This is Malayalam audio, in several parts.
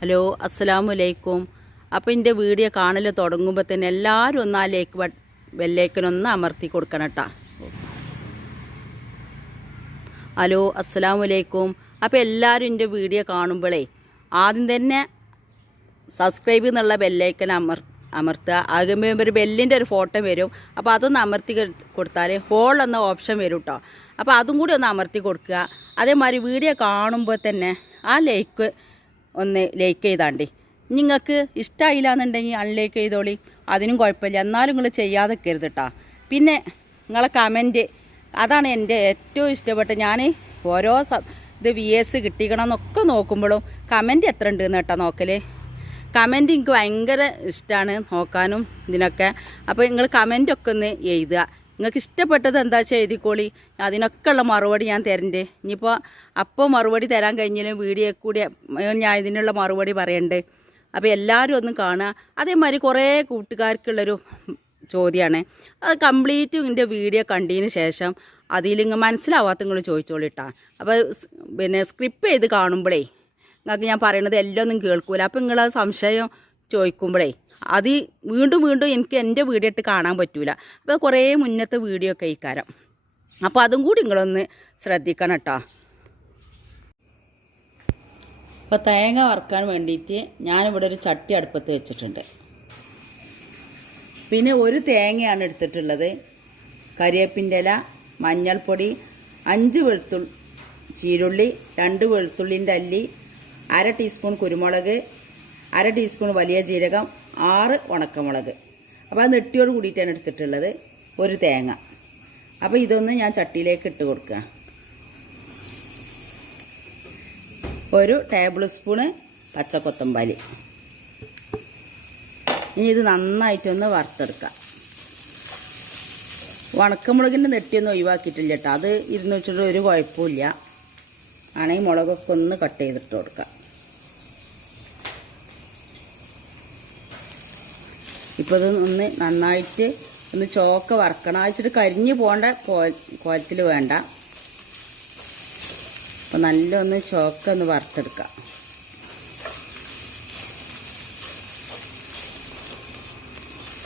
ഹലോ അസ്സലാമു അലൈക്കും. അപ്പോൾ എൻ്റെ വീഡിയോ കാണൽ തുടങ്ങുമ്പോൾ തന്നെ എല്ലാവരും ഒന്ന് ആ ബെല്ലൈക്കനൊന്ന് അമർത്തി കൊടുക്കണം കേട്ടോ. ഹലോ അസ്സലാമു അലൈക്കും. അപ്പോൾ എല്ലാവരും എൻ്റെ വീഡിയോ കാണുമ്പോഴേ ആദ്യം തന്നെ സബ്സ്ക്രൈബ് എന്നുള്ള ബെല്ലൈക്കൻ അമർത്തുക. ആകുമ്പോൾ ഒരു ബെല്ലിൻ്റെ ഒരു ഫോട്ടോ വരും. അപ്പോൾ അതൊന്ന് അമർത്തി കൊടുത്താൽ ഹോൾ എന്ന ഓപ്ഷൻ വരും കേട്ടോ. അപ്പോൾ അതും കൂടി ഒന്ന് അമർത്തി കൊടുക്കുക. അതേമാതിരി വീഡിയോ കാണുമ്പോൾ തന്നെ ആ ഒന്ന് ലൈക്ക് ചെയ്താണ്ടി. നിങ്ങൾക്ക് ഇഷ്ടമായില്ല എന്നുണ്ടെങ്കിൽ അൺലൈക്ക് ചെയ്തോളി, അതിനും കുഴപ്പമില്ല. എന്നാലും നിങ്ങൾ ചെയ്യാതെ കരുത് കേട്ടോ. പിന്നെ നിങ്ങളെ കമൻറ്റ്, അതാണ് എൻ്റെ ഏറ്റവും ഇഷ്ടപ്പെട്ട്. ഞാൻ ഓരോ ഇത് വ്യൂസ് കിട്ടിക്കണം എന്നൊക്കെ നോക്കുമ്പോഴും കമൻറ്റ് എത്ര ഉണ്ടെന്ന് കേട്ടോ നോക്കൽ. കമൻറ്റ് എനിക്ക് ഭയങ്കര ഇഷ്ടമാണ് നോക്കാനും ഇതിനൊക്കെ. അപ്പോൾ നിങ്ങൾ കമൻറ്റൊക്കെ ഒന്ന് എഴുതുക. നിങ്ങൾക്ക് ഇഷ്ടപ്പെട്ടത് എന്താ വെച്ചാൽ എഴുതിക്കോളി. അതിനൊക്കെ ഉള്ള മറുപടി ഞാൻ തരണ്ട്. ഇനിയിപ്പോൾ അപ്പോൾ മറുപടി തരാൻ കഴിഞ്ഞാലും വീഡിയോ കൂടി ഞാൻ ഇതിനുള്ള മറുപടി പറയണ്ട്. അപ്പോൾ എല്ലാവരും ഒന്ന് കാണുക. അതേമാതിരി കുറേ കൂട്ടുകാർക്കുള്ളൊരു ചോദ്യമാണ്, അത് കംപ്ലീറ്റ് ഇതിൻ്റെ വീഡിയോ കണ്ടതിന് ശേഷം അതിലിങ്ങ് മനസ്സിലാവാത്ത നിങ്ങൾ ചോദിച്ചോളിട്ടാ. അപ്പോൾ പിന്നെ സ്ക്രിപ്പ് ചെയ്ത് കാണുമ്പോഴേ നിങ്ങൾക്ക് ഞാൻ പറയണത് എല്ലാം ഒന്നും കേൾക്കൂല. അപ്പോൾ നിങ്ങൾ ആ സംശയം ചോദിക്കുമ്പോഴേ അത് വീണ്ടും എനിക്ക് എൻ്റെ വീഡിയോ ഇട്ട് കാണാൻ പറ്റൂല. അപ്പോൾ കുറേ മുന്നത്തെ വീഡിയോ ഒക്കെ ഇക്കാരം. അപ്പോൾ അതും കൂടി നിങ്ങളൊന്ന് ശ്രദ്ധിക്കണം കേട്ടോ. അപ്പോൾ തേങ്ങ വറുക്കാൻ വേണ്ടിയിട്ട് ഞാനിവിടെ ഒരു ചട്ടി അടുപ്പത്ത് വെച്ചിട്ടുണ്ട്. പിന്നെ ഒരു തേങ്ങയാണ് എടുത്തിട്ടുള്ളത്. കരിവേപ്പിൻ്റെ ഇല, മഞ്ഞൾപ്പൊടി, 5 ചീരുള്ളി, 2 വെളുത്തുള്ളിൻ്റെ അല്ലി, 1/2 ടീസ്പൂൺ കുരുമുളക്, 1/2 ടീസ്പൂൺ വലിയ ജീരകം, 6 ഉണക്കമുളക്. അപ്പോൾ അത് നെട്ടിയോട് കൂടിയിട്ടാണ് എടുത്തിട്ടുള്ളത്. ഒരു തേങ്ങ. അപ്പോൾ ഇതൊന്ന് ഞാൻ ചട്ടിയിലേക്ക് ഇട്ട് കൊടുക്കുക. 1 ടേബിൾ സ്പൂണ് പച്ചക്കൊത്തമ്പാലി. ഇനി ഇത് നന്നായിട്ടൊന്ന് വറുത്തെടുക്കാം. ഉണക്കമുളകിൻ്റെ നെട്ടിയൊന്നും ഒഴിവാക്കിയിട്ടില്ല കേട്ടോ. അത് ഇരുന്ന് വെച്ചിട്ട് ഒരു കുഴപ്പമില്ല. ആണെങ്കിൽ മുളകൊക്കെ ഒന്ന് കട്ട് ചെയ്തിട്ട് കൊടുക്കാം. ഇപ്പോൾ ഇത് ഒന്ന് നന്നായിട്ട് ഒന്ന് ചോക്ക വറക്കണം. അയച്ചിട്ട് കരിഞ്ഞു പോകേണ്ട കോലത്തിൽ വേണ്ട. അപ്പോൾ നല്ല ഒന്ന് ചോക്ക ഒന്ന് വറുത്തെടുക്കാം.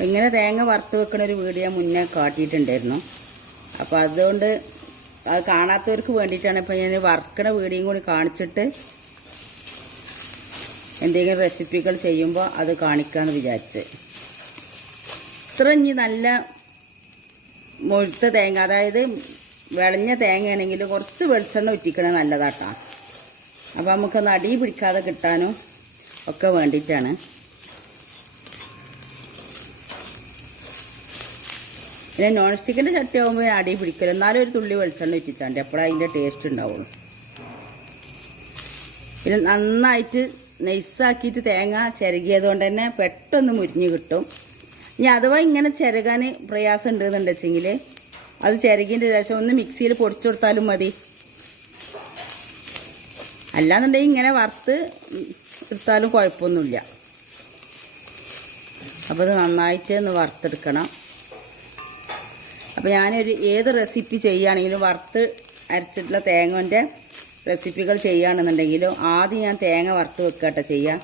ഇങ്ങനെ തേങ്ങ വറുത്ത് വെക്കണ ഒരു വീഡിയോ മുന്നേ കാട്ടിയിട്ടുണ്ടായിരുന്നു. അപ്പോൾ അതുകൊണ്ട് അത് കാണാത്തവർക്ക് വേണ്ടിയിട്ടാണ് ഇപ്പോൾ ഞാൻ വറുക്കണ വീഡിയോയും കൂടി കാണിച്ചിട്ട് എന്തെങ്കിലും റെസിപ്പികൾ ചെയ്യുമ്പോൾ അത് കാണിക്കാമെന്ന് വിചാരിച്ച്. ഇത്ര ഇനി നല്ല മുഴുത്ത തേങ്ങ, അതായത് വിളഞ്ഞ തേങ്ങയാണെങ്കിൽ കുറച്ച് വെളിച്ചെണ്ണ ഉറ്റിക്കണത് നല്ലതാട്ടോ. അപ്പോൾ നമുക്കൊന്ന് അടി പിടിക്കാതെ കിട്ടാനും ഒക്കെ വേണ്ടിയിട്ടാണ്. പിന്നെ നോൺ സ്റ്റിക്കിൻ്റെ ചട്ടി ആകുമ്പോൾ അടി പിടിക്കലും, എന്നാലും ഒരു തുള്ളി വെളിച്ചെണ്ണ ഉറ്റിച്ചാണ്ട് എപ്പോഴാണ് അതിൻ്റെ ടേസ്റ്റ് ഉണ്ടാവുള്ളൂ. പിന്നെ നന്നായിട്ട് നൈസാക്കിയിട്ട് തേങ്ങ ചിരകിയത് കൊണ്ട് തന്നെ പെട്ടെന്ന് മുരിഞ്ഞ് കിട്ടും. ഇനി അഥവാ ഇങ്ങനെ ചിരകാൻ പ്രയാസം ഉണ്ടെന്നുണ്ട് വെച്ചെങ്കിൽ അത് ചിരകിൻ്റെ ശേഷം ഒന്ന് മിക്സിയിൽ പൊടിച്ചു കൊടുത്താലും മതി. അല്ലാന്നുണ്ടെങ്കിൽ ഇങ്ങനെ വറുത്ത് എടുത്താലും കുഴപ്പമൊന്നുമില്ല. അപ്പോൾ അത് നന്നായിട്ട് ഒന്ന് വറുത്തെടുക്കണം. അപ്പോൾ ഞാനൊരു ഏത് റെസിപ്പി ചെയ്യുകയാണെങ്കിലും വറുത്ത് അരച്ചിട്ടുള്ള തേങ്ങൻ്റെ റെസിപ്പികൾ ചെയ്യുകയാണെന്നുണ്ടെങ്കിലും ആദ്യം ഞാൻ തേങ്ങ വറുത്ത് വെക്കട്ടെ ചെയ്യുക.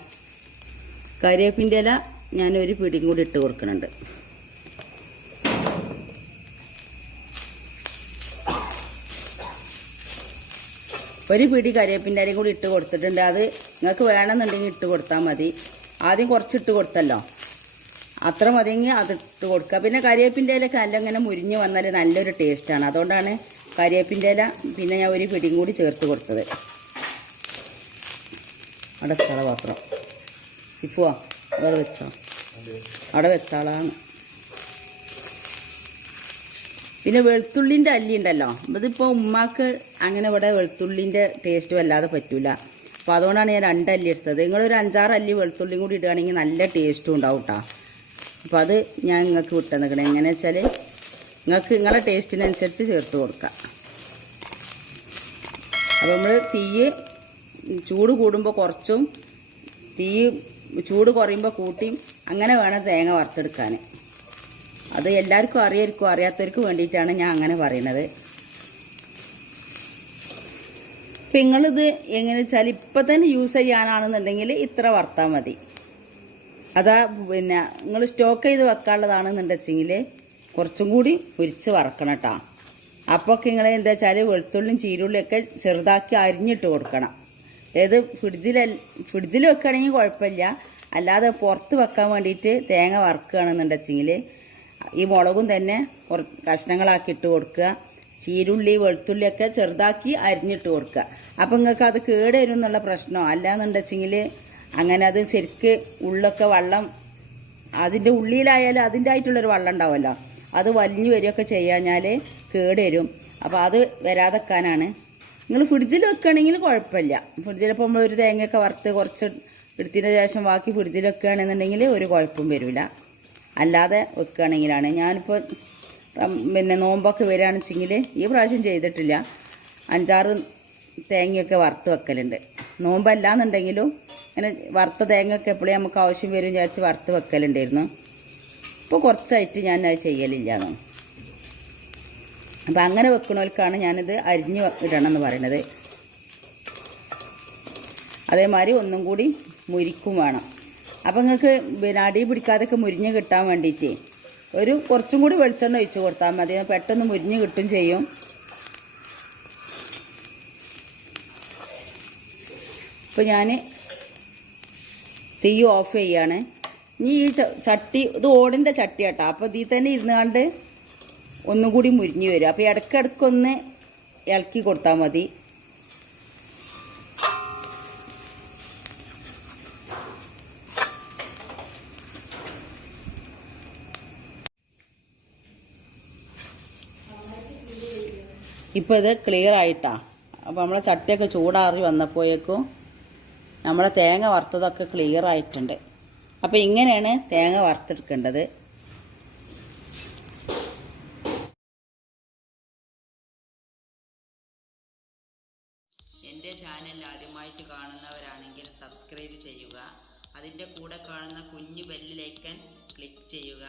കരിവേപ്പിൻ്റെ ഇല ഞാനൊരു പിടിയും കൂടി ഇട്ട് കൊടുക്കുന്നുണ്ട്. ഒരു പിടി കരിവേപ്പിൻ്റെ ഇലയും കൂടി ഇട്ട് കൊടുത്തിട്ടുണ്ട്. അത് നിങ്ങൾക്ക് വേണമെന്നുണ്ടെങ്കിൽ ഇട്ട് കൊടുത്താൽ മതി. ആദ്യം കുറച്ചിട്ട് കൊടുത്തല്ലോ, അത്ര മതിയെങ്കിൽ അതിട്ട് കൊടുക്കുക. പിന്നെ കരിവേപ്പിൻ്റെ ഇലയൊക്കെ നല്ല ഇങ്ങനെ മുരിഞ്ഞ് വന്നാൽ നല്ലൊരു ടേസ്റ്റാണ്. അതുകൊണ്ടാണ് കരിവേപ്പിൻ്റെ ഇല പിന്നെ ഞാൻ ഒരു പിടിയും കൂടി ചേർത്ത് കൊടുത്തത്. അവിടെ വെച്ചാള പാത്രം സിപ്പുവാ, വേറെ വെച്ചോ, അവിടെ വെച്ചാളാണ്. പിന്നെ വെളുത്തുള്ളിൻ്റെ അല്ലി ഉണ്ടല്ലോ, ഇതിപ്പോൾ ഉമ്മാക്ക് അങ്ങനെ ഇവിടെ വെളുത്തുള്ളിൻ്റെ ടേസ്റ്റ് വല്ലാതെ പറ്റൂല. അപ്പോൾ അതുകൊണ്ടാണ് ഞാൻ 2 അല്ലി എടുത്തത്. നിങ്ങളൊരു 5-6 അല്ലി വെളുത്തുള്ളിയും കൂടി ഇടുകയാണെങ്കിൽ നല്ല ടേസ്റ്റും ഉണ്ടാവും കേട്ടോ. അപ്പോൾ അത് ഞാൻ നിങ്ങൾക്ക് വിട്ടെന്നിക്കണം. എങ്ങനെയാ വെച്ചാൽ നിങ്ങൾക്ക് നിങ്ങളെ ടേസ്റ്റിനനുസരിച്ച് ചേർത്ത് കൊടുക്കാം. അപ്പോൾ നമ്മൾ തീ ചൂട് കൂടുമ്പോൾ കുറച്ചും തീ ചൂട് കുറയുമ്പോൾ കൂട്ടിയും അങ്ങനെ വേണം തേങ്ങ വറുത്തെടുക്കാൻ. അത് എല്ലാവർക്കും അറിയായിരിക്കും, അറിയാത്തവർക്ക് വേണ്ടിയിട്ടാണ് ഞാൻ അങ്ങനെ പറയുന്നത്. ഇപ്പം നിങ്ങളിത് എങ്ങനെ വെച്ചാൽ ഇപ്പം തന്നെ യൂസ് ചെയ്യാനാണെന്നുണ്ടെങ്കിൽ ഇത്ര വറുത്താൽ മതി. അതാ പിന്നെ നിങ്ങൾ സ്റ്റോക്ക് ചെയ്ത് വെക്കാനുള്ളതാണെന്നുണ്ടെങ്കിൽ കുറച്ചും കൂടി പൊരിച്ച് വറക്കണം കേട്ടോ. അപ്പോൾ ഒക്കെ നിങ്ങൾ എന്താ വെച്ചാൽ വെളുത്തുള്ളിയും ചീരുള്ളിയൊക്കെ ചെറുതാക്കി അരിഞ്ഞിട്ട് കൊടുക്കണം. ഏത് ഫ്രിഡ്ജിൽ വെക്കുകയാണെങ്കിൽ കുഴപ്പമില്ല. അല്ലാതെ പുറത്ത് വെക്കാൻ വേണ്ടിയിട്ട് തേങ്ങ വറുക്കുകയാണെന്നുണ്ടെങ്കിൽ ഈ മുളകും തന്നെ കഷ്ണങ്ങളാക്കി ഇട്ട് കൊടുക്കുക. ചീരുള്ളി വെളുത്തുള്ളിയൊക്കെ ചെറുതാക്കി അരിഞ്ഞിട്ട് കൊടുക്കുക. അപ്പം നിങ്ങൾക്ക് അത് കേട് വരും എന്നുള്ള പ്രശ്നമോ അല്ലാന്നുണ്ടെങ്കിൽ അങ്ങനെ അത് ശരിക്ക് ഉള്ളൊക്കെ വെള്ളം അതിൻ്റെ ഉള്ളിലായാലും അതിൻ്റെ ആയിട്ടുള്ളൊരു വെള്ളം ഉണ്ടാവുമല്ലോ, അത് വലിഞ്ഞു വരികയൊക്കെ ചെയ്യാഞ്ഞാൽ കേട് വരും. അപ്പോൾ അത് വരാതെക്കാനാണ്. നിങ്ങൾ ഫ്രിഡ്ജിൽ വെക്കുകയാണെങ്കിൽ കുഴപ്പമില്ല. ഫ്രിഡ്ജിലിപ്പോൾ നമ്മൾ ഒരു തേങ്ങയൊക്കെ വറുത്ത് കുറച്ച് എടുത്തതിന് ശേഷം ബാക്കി ഫ്രിഡ്ജിൽ വെക്കുകയാണെന്നുണ്ടെങ്കിൽ ഒരു കുഴപ്പവും വരില്ല. അല്ലാതെ വെക്കുകയാണെങ്കിലാണ്. ഞാനിപ്പോൾ പിന്നെ നോമ്പൊക്കെ വരികയാണെന്നുവെച്ചെങ്കിൽ ഈ പ്രാവശ്യം ചെയ്തിട്ടില്ല, 5-6 തേങ്ങയൊക്കെ വറുത്ത് വെക്കലുണ്ട്. നോമ്പല്ലാന്നുണ്ടെങ്കിലും അങ്ങനെ വറുത്ത തേങ്ങയൊക്കെ എപ്പോഴും നമുക്ക് ആവശ്യം വരും വിചാരിച്ച് വറുത്ത് വെക്കലുണ്ടായിരുന്നു. ഇപ്പോൾ കുറച്ചായിട്ട് ഞാൻ അത് ചെയ്യലില്ല. അപ്പം അങ്ങനെ വെക്കണവർക്കാണ് ഞാനിത് അരിഞ്ഞ് ഇടണം എന്ന് പറയുന്നത്. അതേമാതിരി ഒന്നും കൂടി മുരിക്കും വേണം. അപ്പം നിങ്ങൾക്ക് പിന്നെ അടി പിടിക്കാതെയൊക്കെ മുരിഞ്ഞ് കിട്ടാൻ വേണ്ടിയിട്ട് ഒരു കുറച്ചും കൂടി വെളിച്ചെണ്ണ ഒഴിച്ച് കൊടുത്താൽ മതി. പെട്ടെന്ന് മുരിഞ്ഞ് കിട്ടും ചെയ്യും. ഇപ്പോൾ ഞാൻ തീ ഓഫ് ചെയ്യാണ്. ഇനി ഈ ചട്ടി ഇത് ഓടിൻ്റെ ചട്ടി കേട്ടോ. അപ്പോൾ ഇതിൽ തന്നെ ഇരുന്നുകൊണ്ട് ഒന്നും കൂടി മുരിഞ്ഞ് വരും. അപ്പോൾ ഇടയ്ക്കിടയ്ക്കൊന്ന് ഇളക്കി കൊടുത്താൽ മതി. ഇപ്പോൾ ഇത് ക്ലിയർ ആയിട്ടാ. അപ്പോൾ നമ്മളെ ചട്ടിയൊക്കെ ചൂടാറി വന്നപ്പോഴേക്കും നമ്മളെ തേങ്ങ വറുത്തതൊക്കെ ക്ലിയർ ആയിട്ടുണ്ട്. അപ്പോൾ ഇങ്ങനെയാണ് തേങ്ങ വറുത്തെടുക്കേണ്ടത്. എൻ്റെ ചാനൽ ആദ്യമായിട്ട് കാണുന്നവരാണെങ്കിൽ സബ്സ്ക്രൈബ് ചെയ്യുക. അതിൻ്റെ കൂടെ കാണുന്ന കുഞ്ഞു ബെല്ലിലേക്കൻ ക്ലിക്ക് ചെയ്യുക.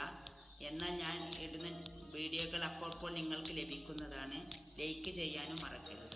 എന്നാൽ ഞാൻ ഇടുന്ന വീഡിയോകൾ അപ്പോൾ നിങ്ങൾക്ക് ലഭിക്കുന്നതാണ്. ലൈക്ക് ചെയ്യാനും മറക്കരുത്.